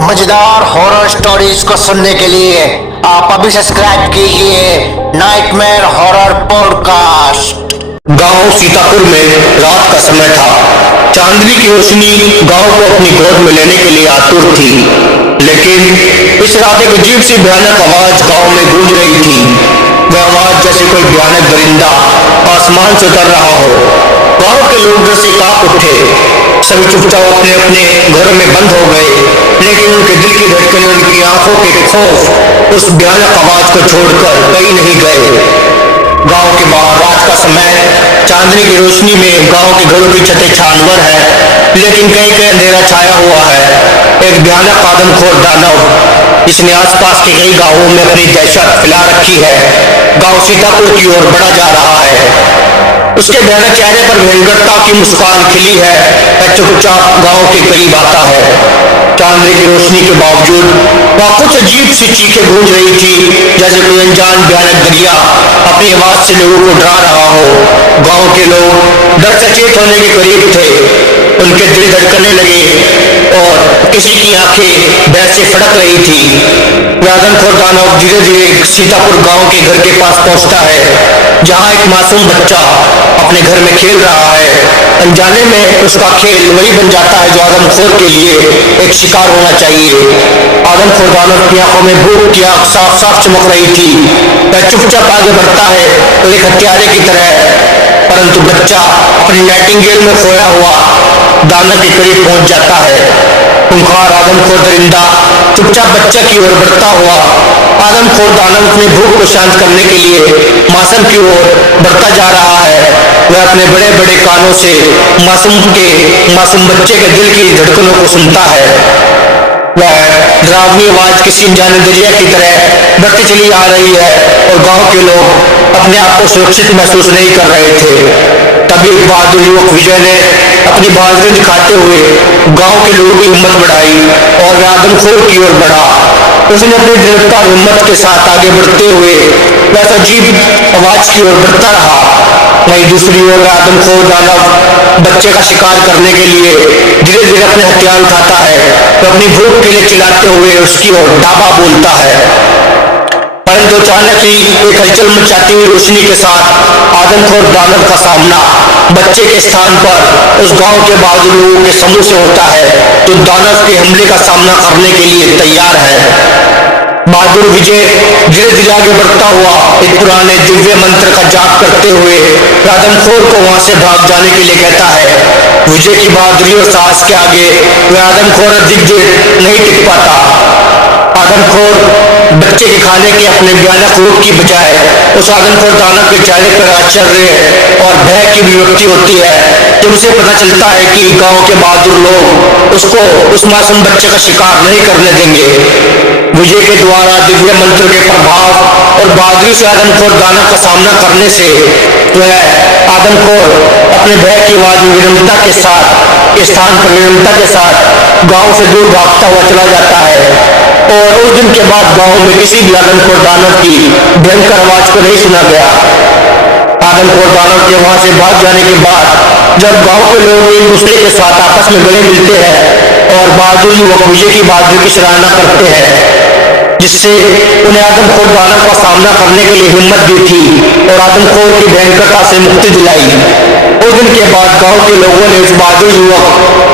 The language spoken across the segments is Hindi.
मजेदार हॉरर स्टोरीज को सुनने के लिए आप अभी सब्सक्राइब कीजिए नाइटमेयर हॉरर पॉडकास्ट। गांव सीतापुर में रात का समय था। चांदनी की रोशनी गांव को अपनी गोद में लेने के लिए आतुर थी, लेकिन इस रात एक अजीब सी भयानक आवाज गांव में गूंज रही थी। वह आवाज जैसे कोई भयानक दरिंदा आसमान से उतर रहा हो। गांव के लोग डर से कांप उठे। सभी चुपचाप अपने अपने घरों में बंद हो गए, लेकिन उनके दिल की धड़कनें, उनकी आंखों के खौफ उस भयानक आवाज को छोड़कर कहीं नहीं गए। गांव के बाहर रात का समय, चांदनी की रोशनी में गांव के घरों की छतें छानवर है, लेकिन कहीं कहीं अंधेरा छाया हुआ है। एक भयानक आदमखोर दानव जिसने आसपास के कई गांवों में अपनी दहशत फैला रखी है, गांव सीतापुर की ओर बढ़ा जा रहा है। उसके भयानक चेहरे पर भयंकरता की मुस्कान खिली है। वह चुपचाप गांव के करीब आता है। चांदनी की रोशनी के बावजूद वहां कुछ अजीब सी चीखें गूंज रही थी, जैसे कोई अनजान भयानक दरिया अपनी आवाज से लोगों को डरा रहा हो। गांव के लोग डर से चेत होने के करीब थे। उनके दिल धड़कने लगे और किसी की आंखें डर से फड़क रही थी। आदमखोर दानव धीरे धीरे सीतापुर गांव के घर के पास पहुंचता है, जहां एक मासूम बच्चा अपने घर में खेल रहा है। अनजाने में उसका खेल वही बन जाता है जो आदमखोर के लिए एक शिकार होना चाहिए। आदमखोर दानव की आंखों में भूख की आंख साफ साफ चमक रही थी। वह चुपचाप आगे बढ़ता है तो एक हत्यारे की तरह, परंतु बच्चा अपनी नाइटिंगेल में खोया हुआ दानव के करीब पहुंच जाता है। खूंखार आदमखोर दरिंदा चुपचाप बच्चे की ओर बढ़ता हुआ आदमखोर दानव अपनी भूख को शांत करने के लिए मासूम की ओर बढ़ता जा रहा है। वह अपने बड़े बड़े कानों से मासूम बच्चे के दिल की धड़कनों को सुनता है। वह डरावनी आवाज किसी अनजाने दरिया की तरह बढ़ती चली आ रही है और गांव के लोग अपने आप को सुरक्षित महसूस नहीं कर रहे थे। तभी बहादुर युवक विजय ने अपनी बहादुरी दिखाते हुए गांव के लोगों की हिम्मत बढ़ाई और वह आदमखोर की ओर बढ़ा। उसने अपनी दृढ़ता और हिम्मत के साथ आगे बढ़ते हुए वह अजीब आवाज की ओर बढ़ता रहा। वहीं दूसरी ओर आदमखोर दानव बच्चे का शिकार करने के लिए धीरे धीरे अपने हथियार उठाता है तो अपनी भूख के लिए चिल्लाते हुए उसकी ओर डाबा बोलता है। परंतु अचानक ही एक हलचल मचाती हुई रोशनी के साथ आदमखोर दानव का सामना बच्चे के स्थान पर उस गांव के बहादुर लोगों के समूह से होता है, तो दानव के हमले का सामना करने के लिए तैयार है। बहादुर विजय धीरे धीरे आगे बढ़ता हुआ एक पुराने दिव्य मंत्र का जाप करते हुए आदमखोर को वहां से भाग जाने के लिए कहता है। विजय की बहादुरी और साहस के आगे वह आदमखोर अधिक देर नहीं टिक पाता। आदमखोर बच्चे के खाने के अपने भयानक रूप की बजाय उस आदमखोर दानव के चेहरे पर आश्चर्य और भय की अभिव्यक्ति होती है, तो उसे पता चलता है कि गांव के बहादुर लोग उसको उस मासूम बच्चे का शिकार नहीं करने देंगे। विजय के द्वारा दिव्य मंत्र के प्रभाव और बहादुरी से आदमखोर दानव का सामना करने से वह आदमखोर अपने भय की आवाज में विनम्रता के साथ स्थान पर विनम्रता के साथ गांव से दूर भागता हुआ चला जाता है। और उस दिन के बाद गांव में किसी भी आदमखोर दानव की भयंकर आवाज को नहीं सुना गया। आदमखोर दानव के वहां से भाग जाने के बाद जब गांव के लोग एक दूसरे के साथ आपस में गले मिलते हैं और बहादुर युवक विजय की बहादुरी की सराहना करते हैं, जिससे उन्हें आदमखोर दानव का सामना करने के लिए हिम्मत दी थी और आदमखोर की भयंकरता से मुक्ति दिलाई। उस दिन के बाद गांव के लोगों ने उस बहादुर युवक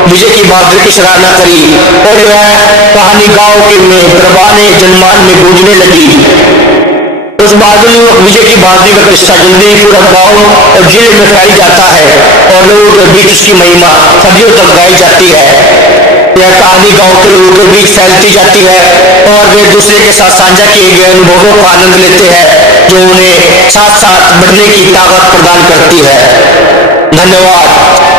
विजय की बहादुरी की सराहना करी और यह कहानी गांव के में प्रवाने जनमान में गूंजने लगी। उस बहादुर युवक विजय की बहादुरी का किस्सा जल्दी पूरा गांव और जिले में फैल जाता है और लोगों के बीच उसकी महिमा सदियों तक गाई जाती है। यह कहानी गांव के लोगों के बीच फैलती जाती है और वे दूसरे के साथ साझा किए गए अनुभवों का आनंद लेते हैं, जो उन्हें साथ साथ बढ़ने की ताकत प्रदान करती है। धन्यवाद।